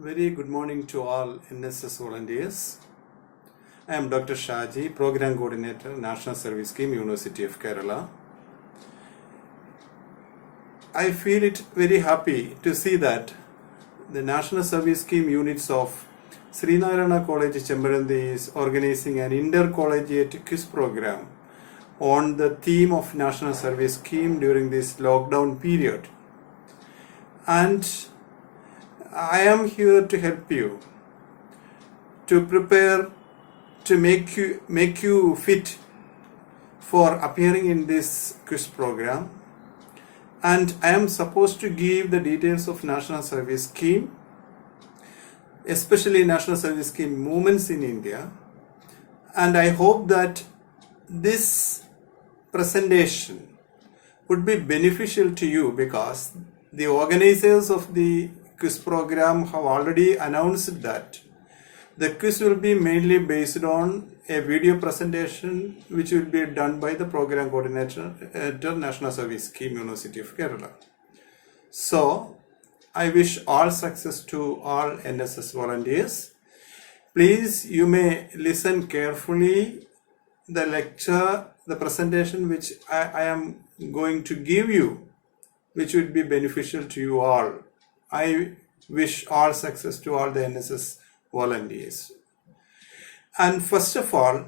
Very good morning to all NSS volunteers. I am Dr. SHAJI, Program Coordinator, National Service Scheme, University of Kerala. I feel it very happy to see that the National Service Scheme units of Srinarayana College, Chembaranthi is organizing an intercollegiate quiz program on the theme of National Service Scheme during this lockdown period. And I am here to help you to prepare to make you fit for appearing in this quiz program, and I am supposed to give the details of National Service Scheme, especially National Service Scheme movements in India, and I hope that this presentation would be beneficial to you because the organizers of the quiz program have already announced that the quiz will be mainly based on a video presentation which will be done by the Program Coordinator at National Service Scheme, University of Kerala. So, I wish all success to all NSS volunteers. Please, you may listen carefully the lecture, the presentation which I am going to give you, which would be beneficial to you all. I wish all success to all the NSS volunteers. And first of all,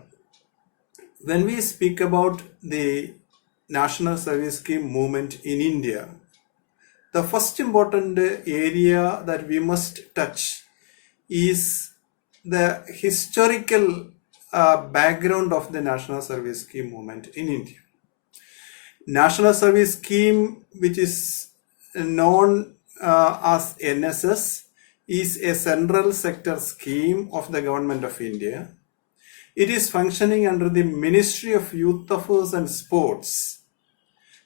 when we speak about the National Service Scheme movement in India, the first important area that we must touch is the historical background of the National Service Scheme movement in India. National Service Scheme, which is known as NSS, is a central sector scheme of the Government of India. It is functioning under the Ministry of Youth Affairs and Sports.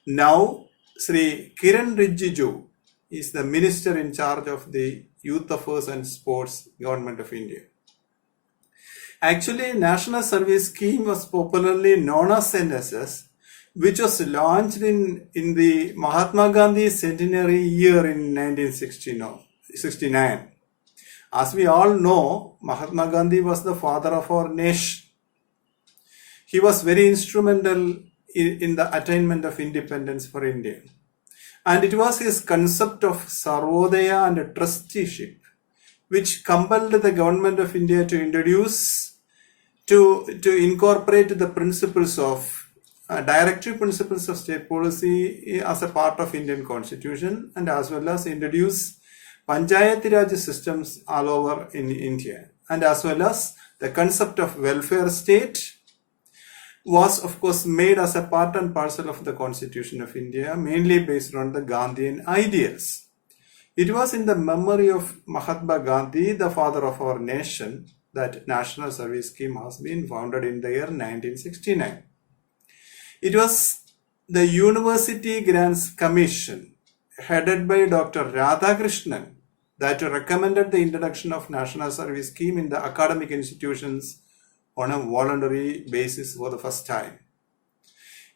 Now, Sri Kiran Rijiju is the Minister in charge of the Youth Affairs and Sports, Government of India. Actually, National Service Scheme was popularly known as NSS, which was launched in the Mahatma Gandhi centenary year in 1969. As we all know, Mahatma Gandhi was the father of our nation. He was very instrumental in the attainment of independence for India. And it was his concept of Sarvodaya and trusteeship which compelled the Government of India to incorporate the principles of directive principles of state policy as a part of Indian Constitution, and as well as introduce Panchayati Raj systems all over in India, and as well as the concept of welfare state was of course made as a part and parcel of the Constitution of India, mainly based on the Gandhian ideals. It was in the memory of Mahatma Gandhi, the father of our nation, that National Service Scheme has been founded in the year 1969. It was the University Grants Commission, headed by Dr. Radhakrishnan, that recommended the introduction of National Service Scheme in the academic institutions on a voluntary basis for the first time.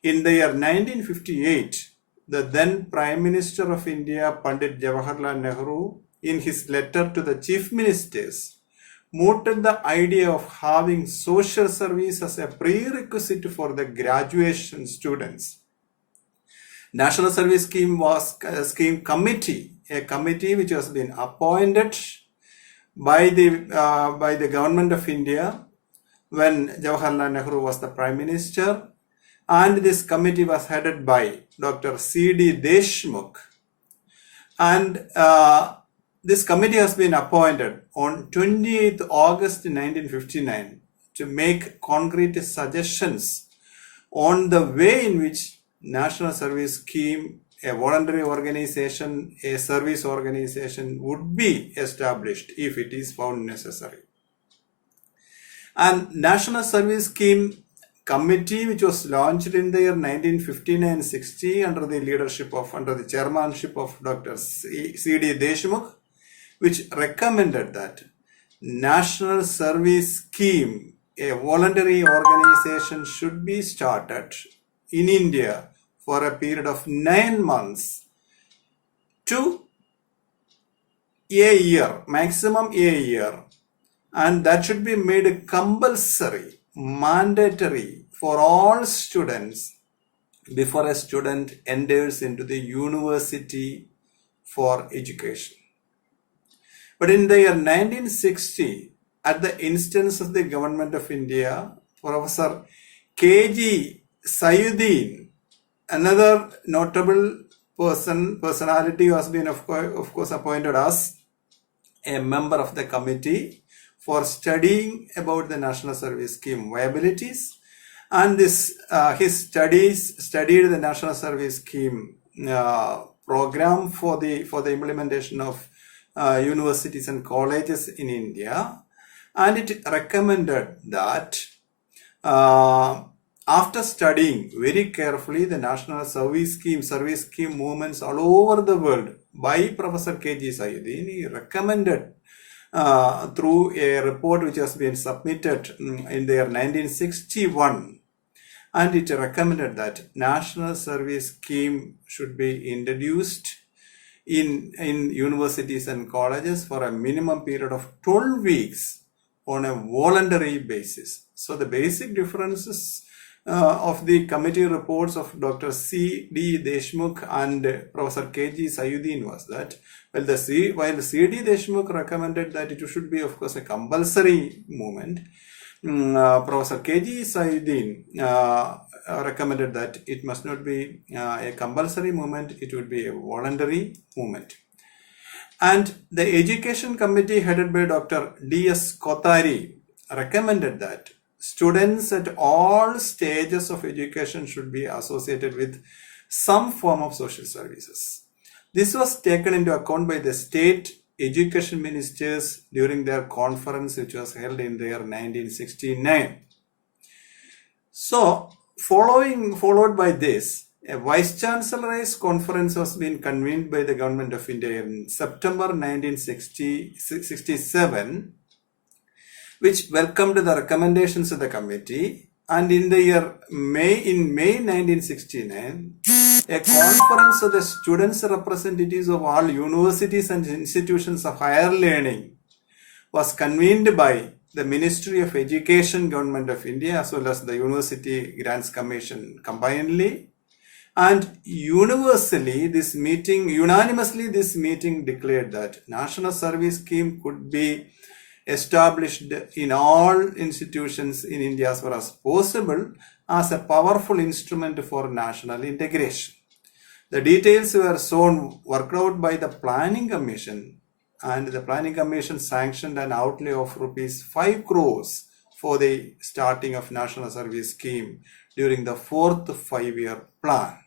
In the year 1958, the then Prime Minister of India, Pandit Jawaharlal Nehru, in his letter to the Chief Ministers, mooted the idea of having social service as a prerequisite for the graduation students. National Service Scheme was a scheme committee, a committee which has been appointed by the Government of India when Jawaharlal Nehru was the Prime Minister, and this committee was headed by Dr. C.D. Deshmukh, and this committee has been appointed on 28th August 1959 to make concrete suggestions on the way in which National Service Scheme, a voluntary organization, a service organization would be established if it is found necessary. And National Service Scheme Committee, which was launched in the year 1959-60 under the chairmanship of Dr. C.D. Deshmukh, which recommended that National Service Scheme, a voluntary organization, should be started in India for a period of 9 months to a year, maximum a year, and that should be made compulsory, mandatory for all students before a student enters into the university for education. But in the year 1960, at the instance of the government of India, Professor K.G. Sayuddin, another notable personality, has been of course appointed as a member of the committee for studying about the National Service Scheme viabilities, and this his studied the National Service Scheme program for the implementation of universities and colleges in India, and it recommended that after studying very carefully the National Service Scheme movements all over the world by Professor K.G. Sayuddin, he recommended through a report which has been submitted in the year 1961, and it recommended that National Service Scheme should be introduced in universities and colleges for a minimum period of 12 weeks on a voluntary basis. So the basic differences of the committee reports of Dr. C.D. Deshmukh and Professor K.G. Sayuddin was that while C.D. Deshmukh recommended that it should be, of course, a compulsory movement, Professor K.G. Sayuddin recommended that it must not be a compulsory movement, it would be a voluntary movement. And the Education Committee headed by Dr. D.S. Kothari recommended that students at all stages of education should be associated with some form of social services. This was taken into account by the state education ministers during their conference, which was held in the year 1969. So, followed by this, a Vice Chancellor's conference was being convened by the Government of India in September 1967, which welcomed the recommendations of the committee, and in May 1969, a conference of the students representatives of all universities and institutions of higher learning was convened by the Ministry of Education, Government of India, as well as the University Grants Commission combinedly, and unanimously this meeting declared that National Service Scheme could be established in all institutions in India as far as possible as a powerful instrument for national integration. The details were soon worked out by the Planning Commission, and the Planning Commission sanctioned an outlay of rupees 5 crores for the starting of National Service Scheme during the fourth 5-year plan.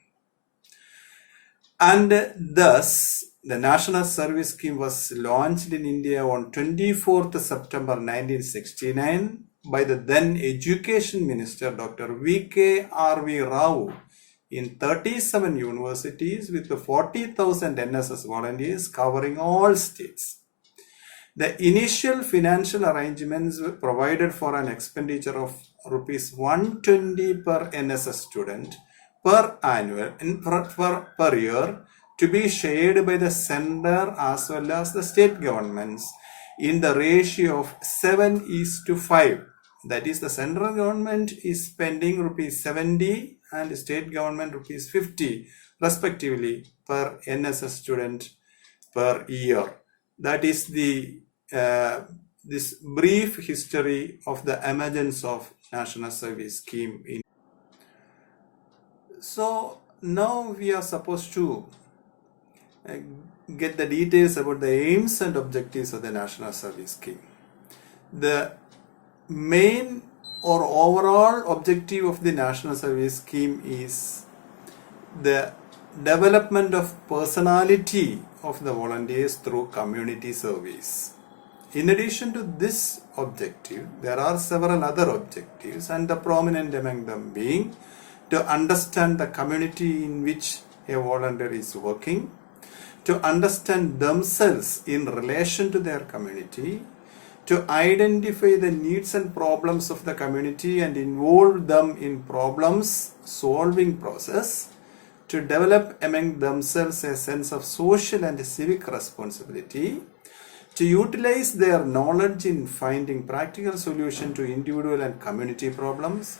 And thus, the National Service Scheme was launched in India on 24th September 1969 by the then Education Minister Dr. V.K.R.V. Rao in 37 universities with 40,000 NSS volunteers covering all states. The initial financial arrangements provided for an expenditure of rupees 120 per NSS student per year to be shared by the center as well as the state governments in the ratio of 7:5. That is, the central government is spending rupees 70 and state government rupees 50 respectively per NSS student per year. That is this brief history of the emergence of National Service Scheme. So now we are supposed to get the details about the aims and objectives of the National Service Scheme. The main or overall objective of the National Service Scheme is the development of personality of the volunteers through community service. In addition to this objective, there are several other objectives, and the prominent among them being to understand the community in which a volunteer is working, to understand themselves in relation to their community, to identify the needs and problems of the community and involve them in problems solving process, to develop among themselves a sense of social and civic responsibility, to utilize their knowledge in finding practical solutions to individual and community problems,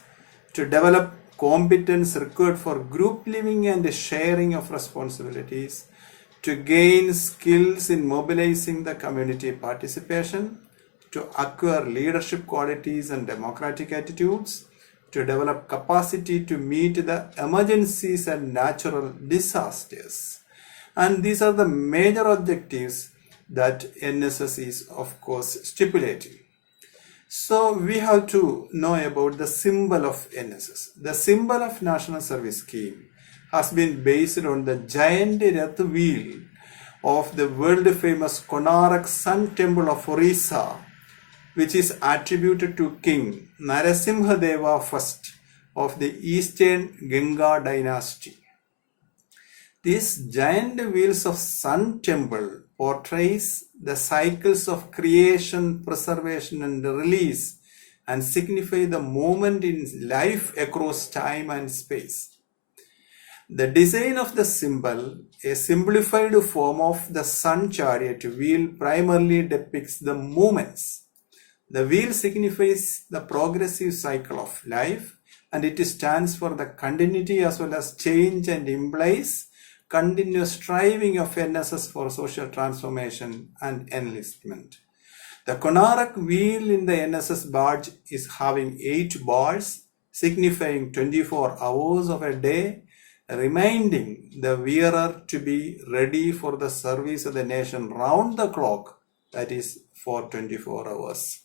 to develop competence required for group living and sharing of responsibilities, to gain skills in mobilizing the community participation, to acquire leadership qualities and democratic attitudes, to develop capacity to meet the emergencies and natural disasters. And these are the major objectives that NSS is, of course, stipulating. So we have to know about the symbol of NSS. The symbol of National Service Scheme has been based on the giant Rath wheel of the world famous Koinarak Sun Temple of Orissa, which is attributed to King Narasimhadeva I of the Eastern Ganga dynasty. These giant wheels of Sun Temple portrays the cycles of creation, preservation and release and signify the movement in life across time and space. The design of the symbol, a simplified form of the sun chariot wheel, primarily depicts the movements. The wheel signifies the progressive cycle of life, and it stands for the continuity as well as change and implies continuous striving of NSS for social transformation and enlistment. The Koinarak wheel in the NSS badge is having 8 bars, signifying 24 hours of a day, reminding the wearer to be ready for the service of the nation round the clock, that is for 24 hours.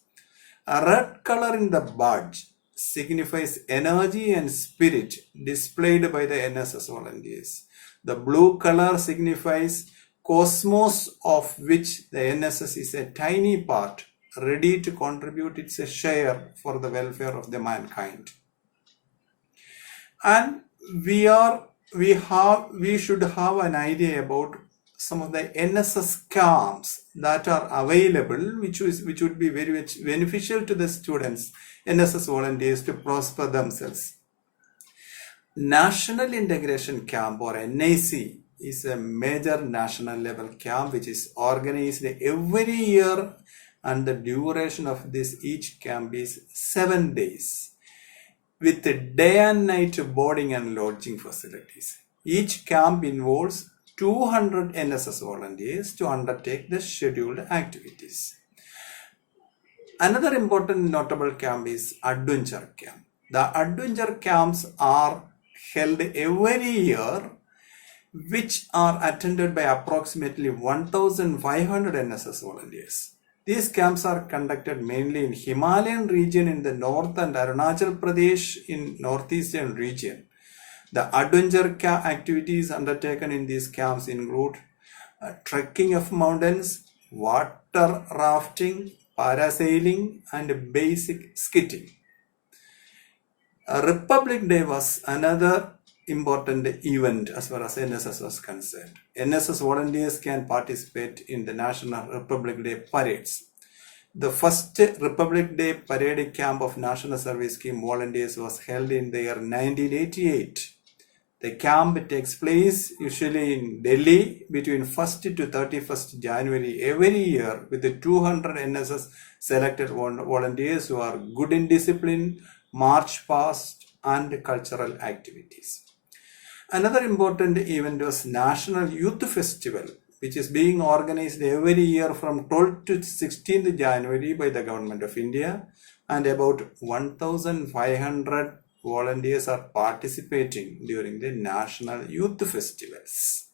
A red color in the badge signifies energy and spirit displayed by the NSS volunteers. The blue color signifies cosmos, of which the NSS is a tiny part, ready to contribute its share for the welfare of the mankind. And we should have an idea about some of the NSS camps that are available, which would be very much beneficial to the students, NSS volunteers, to prosper themselves. National Integration Camp, or NIC, is a major national level camp which is organized every year, and the duration of each camp is 7 days with day and night boarding and lodging facilities. Each camp involves 200 NSS volunteers to undertake the scheduled activities. Another important notable camp is Adventure Camp. The Adventure Camps are held every year, which are attended by approximately 1,500 NSS volunteers. These camps are conducted mainly in Himalayan region in the north and Arunachal Pradesh in northeastern region. The adventure activities undertaken in these camps include trekking of mountains, water rafting, parasailing and basic skiing. Republic Day was another important event as far as NSS was concerned. NSS volunteers can participate in the National Republic Day parades. The first Republic Day parade camp of National Service Scheme volunteers was held in the year 1988. The camp takes place usually in Delhi between 1st to 31st January every year, with the 200 NSS selected volunteers who are good in discipline, march past and cultural activities. Another important event was National Youth Festival, which is being organized every year from 12th to 16th January by the Government of India, and about 1,500 volunteers are participating during the National Youth Festivals.